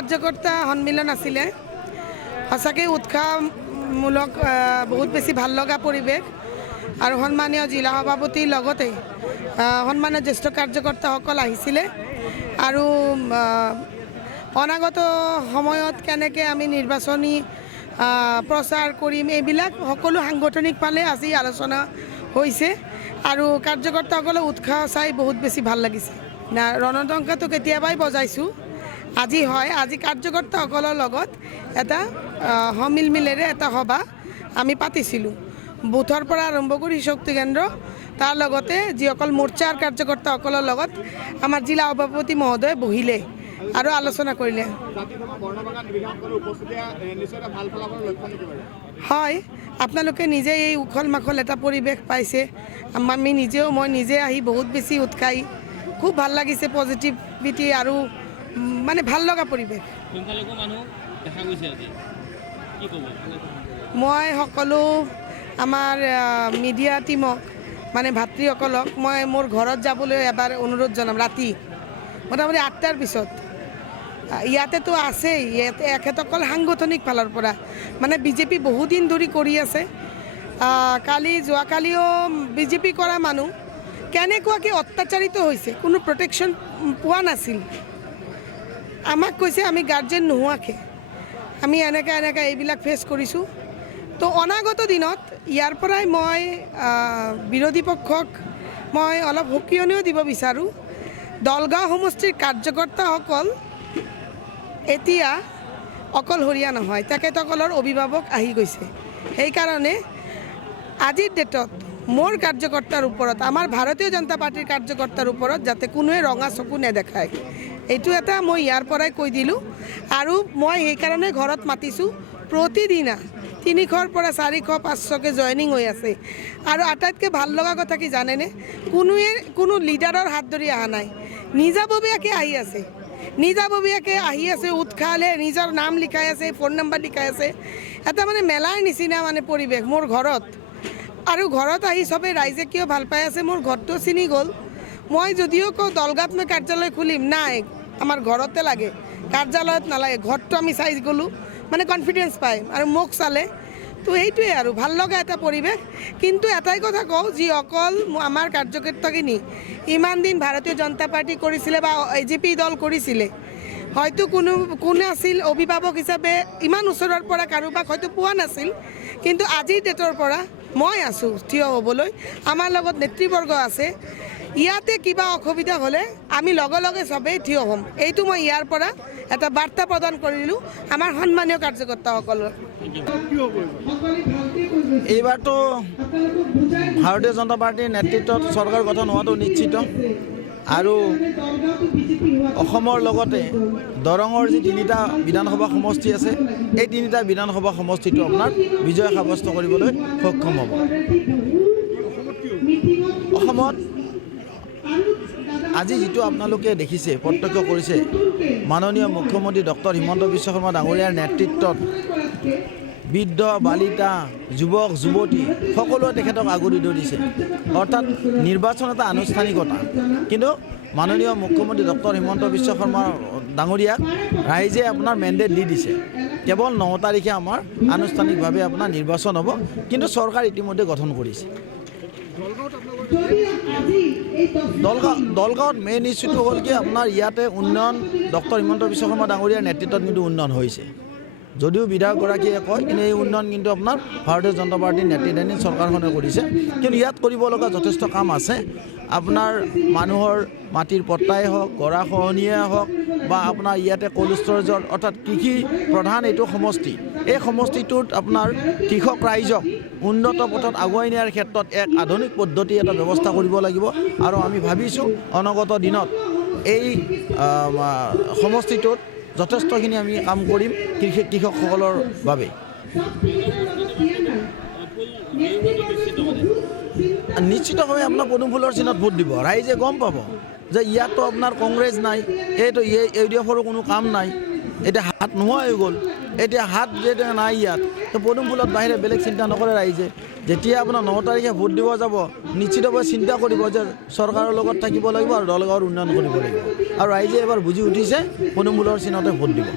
কাৰ্যকৰ্তা সন্মিলন আছিলে সঁচাকৈ উৎসাহমূলক বহুত বেছি ভাল লগা পৰিৱেশ আৰু সন্মানীয় জিলা সভাপতিৰ লগতে সন্মানীয় জ্যেষ্ঠ কাৰ্যকৰ্তাসকল আহিছিলে আৰু অনাগত সময়ত কেনেকৈ আমি নিৰ্বাচনী প্ৰচাৰ কৰিম এইবিলাক সকলো সাংগঠনিক ফালে আজি আলোচনা হৈছে আৰু কাৰ্যকৰ্তাসকলৰ উৎসাহ চাই বহুত বেছি ভাল লাগিছে না ৰণডংকাটো কেতিয়াবাই বজাইছোঁ আজি হয় আজি কাৰ্যকৰ্তাসকলৰ লগত এটা সমিলমিলেৰে এটা সভা আমি পাতিছিলোঁ বুথৰ পৰা আৰম্ভ কৰি শক্তি কেন্দ্ৰ তাৰ লগতে যিসকল মোৰ্চাৰ কাৰ্যকৰ্তাসকলৰ লগত আমাৰ জিলা সভাপতি মহোদয় বহিলে আৰু আলোচনা কৰিলে হয় আপোনালোকে নিজে এই উখল মাখল এটা পৰিৱেশ পাইছে আমি মই নিজে আহি বহুত বেছি উৎসাহী খুব ভাল লাগিছে পজিটিভিটি আৰু মানে ভাল লগা পৰিৱেশ মই সকলো আমাৰ মিডিয়া টিমক মানে ভাতৃসকলক মই মোৰ ঘৰত যাবলৈ এবাৰ অনুৰোধ জনাম ৰাতি মোটামুটি 8টাৰ পিছত ইয়াতেতো আছেই ইয়াতে এখেতসকল সাংগঠনিক ফালৰ পৰা মানে বিজেপি বহুদিন ধৰি কৰি আছে যোৱাকালিও বিজেপি কৰা মানুহ কেনেকুৱাকৈ অত্যাচাৰিত হৈছে কোনো প্ৰটেকশ্যন পোৱা নাছিল আমাক কৈছে আমি গাৰ্জেন নোহোৱাকৈ আমি এনেকৈ এইবিলাক ফেচ কৰিছোঁ তো অনাগত দিনত ইয়াৰ পৰাই মই বিৰোধী পক্ষক মই অলপ সকিয়নিও দিব বিচাৰোঁ দলগাঁও সমষ্টিৰ কাৰ্যকৰ্তাসকল এতিয়া অকলশৰীয়া নহয় তেখেতসকলৰ অভিভাৱক আহি গৈছে সেইকাৰণে আজিৰ ডেটত মোৰ কাৰ্যকৰ্তাৰ ওপৰত আমাৰ ভাৰতীয় জনতা পাৰ্টিৰ কাৰ্যকৰ্তাৰ ওপৰত যাতে কোনোৱে ৰঙা চকু নেদেখায় এইটো এটা মই ইয়াৰ পৰাই কৈ দিলোঁ আৰু মই সেইকাৰণে ঘৰত মাতিছোঁ প্ৰতিদিনা 300ৰ পৰা 400 500কৈ জইনিং হৈ আছে আৰু আটাইতকৈ ভাল লগা কথা কি জানেনে কোনো লিডাৰৰ হাত ধৰি অহা নাই নিজাববীয়াকৈ আহি আছে উৎসাহলে নিজৰ নাম লিখাই আছে ফোন নম্বৰ লিখাই আছে এটা মানে মেলাৰ নিচিনা মানে পৰিৱেশ মোৰ ঘৰত আৰু ঘৰত আহি চবেই ৰাইজে কিয় ভাল পাই আছে মোৰ ঘৰটো চিনি গ'ল মই যদিও কওঁ দলগাঁৱত মই কাৰ্যালয় খুলিম নাই আমাৰ ঘৰতে লাগে কাৰ্যালয়ত নালাগে ঘৰটো আমি চাই গ'লোঁ মানে কনফিডেন্স পায় আৰু মোক চালে তো সেইটোৱে আৰু ভাল লগা এটা পৰিৱেশ কিন্তু এটাই কথা কওঁ যি অকল আমাৰ কাৰ্যকৰ্তাখিনি ইমান দিন ভাৰতীয় জনতা পাৰ্টি কৰিছিলে বা এজিপি দল কৰিছিলে হয়তো কোনে আছিল অভিভাৱক হিচাপে ইমান ওচৰৰ পৰা কাৰোবাক হয়তো পোৱা নাছিল কিন্তু আজিৰ ডেটৰ পৰা মই আছোঁ থিয় হ'বলৈ আমাৰ লগত নেতৃবৰ্গ আছে ইয়াতে কিবা অসুবিধা হ'লে আমি লগে চবেই থিয় হ'ম এইটো মই ইয়াৰ পৰা এটা বাৰ্তা প্ৰদান কৰিলোঁ আমাৰ সন্মানীয় কাৰ্যকৰ্তাসকলৰ এইবাৰতো ভাৰতীয় জনতা পাৰ্টিৰ নেতৃত্বত চৰকাৰ গঠন হোৱাটো নিশ্চিত আৰু অসমৰ লগতে দৰঙৰ যি 3টা বিধানসভা সমষ্টি আছে এই 3টা বিধানসভা সমষ্টিটো আপোনাৰ বিজয় সাব্যস্ত কৰিবলৈ সক্ষম হ'ব অসমত আজি যিটো আপোনালোকে দেখিছে প্ৰত্যক্ষ কৰিছে মাননীয় মুখ্যমন্ত্ৰী ডক্টৰ হিমন্ত বিশ্ব শৰ্মা ডাঙৰীয়াৰ নেতৃত্বত বৃদ্ধ বালিকা যুৱক যুৱতী সকলোৱে তেখেতক আগুৰি ধৰিছে অৰ্থাৎ নিৰ্বাচন এটা আনুষ্ঠানিকতা কিন্তু মাননীয় মুখ্যমন্ত্ৰী ডক্টৰ হিমন্ত বিশ্ব শৰ্মা ডাঙৰীয়াক ৰাইজে আপোনাৰ মেণ্ডেট দি দিছে কেৱল 9 তাৰিখে আমাৰ আনুষ্ঠানিকভাৱে আপোনাৰ নিৰ্বাচন হ'ব কিন্তু চৰকাৰ ইতিমধ্যে গঠন কৰিছে দলগাঁৱত মেইন ইছ্যুটো হ'ল কি আপোনাৰ ইয়াতে উন্নয়ন ডক্টৰ হিমন্ত বিশ্ব শৰ্মা ডাঙৰীয়াৰ নেতৃত্বত কিন্তু উন্নয়ন হৈছে যদিও বিধায়কগৰাকীয়ে কয় কিন্তু এই উন্নয়ন কিন্তু আপোনাৰ ভাৰতীয় জনতা পাৰ্টিৰ নেতৃত্বাধীন চৰকাৰখনে কৰিছে কিন্তু ইয়াত কৰিব লগা যথেষ্ট কাম আছে আপোনাৰ মানুহৰ মাটিৰ পট্টাই হওক গৰাখহনীয়ে হওক বা আপোনাৰ ইয়াতে কোল্ড ষ্টৰেজৰ অৰ্থাৎ কৃষি প্ৰধান এইটো সমষ্টি এই সমষ্টিটোত আপোনাৰ কৃষক ৰাইজক উন্নত পথত আগুৱাই নিয়াৰ ক্ষেত্ৰত এক আধুনিক পদ্ধতি এটা ব্যৱস্থা কৰিব লাগিব আৰু আমি ভাবিছোঁ অনাগত দিনত এই সমষ্টিটোত যথেষ্টখিনি আমি কাম কৰিম কৃষকসকলৰ বাবে নিশ্চিতভাৱে আপোনাৰ পদুম ফুলৰ চিনত ভোট দিব ৰাইজে গম পাব যে ইয়াততো আপোনাৰ কংগ্ৰেছ নাই, এইটো ইউডিএফৰো কোনো কাম নাই, এতিয়া হাত নোহোৱা হৈ গ'ল। এতিয়া হাত যেতিয়া নাই ইয়াত, তো পদুম ফুলত বাহিৰে বেলেগ চিন্তা নকৰে ৰাইজে। যেতিয়া আপোনাৰ 9 তাৰিখে ভোট দিব যাব, নিশ্চিতভাৱে চিন্তা কৰিব যে চৰকাৰৰ লগত থাকিব লাগিব আৰু দলৰ উন্নয়ন কৰিব লাগিব। আৰু ৰাইজে এবাৰ বুজি উঠিছে, পদুম ফুলৰ চিনতে ভোট দিব।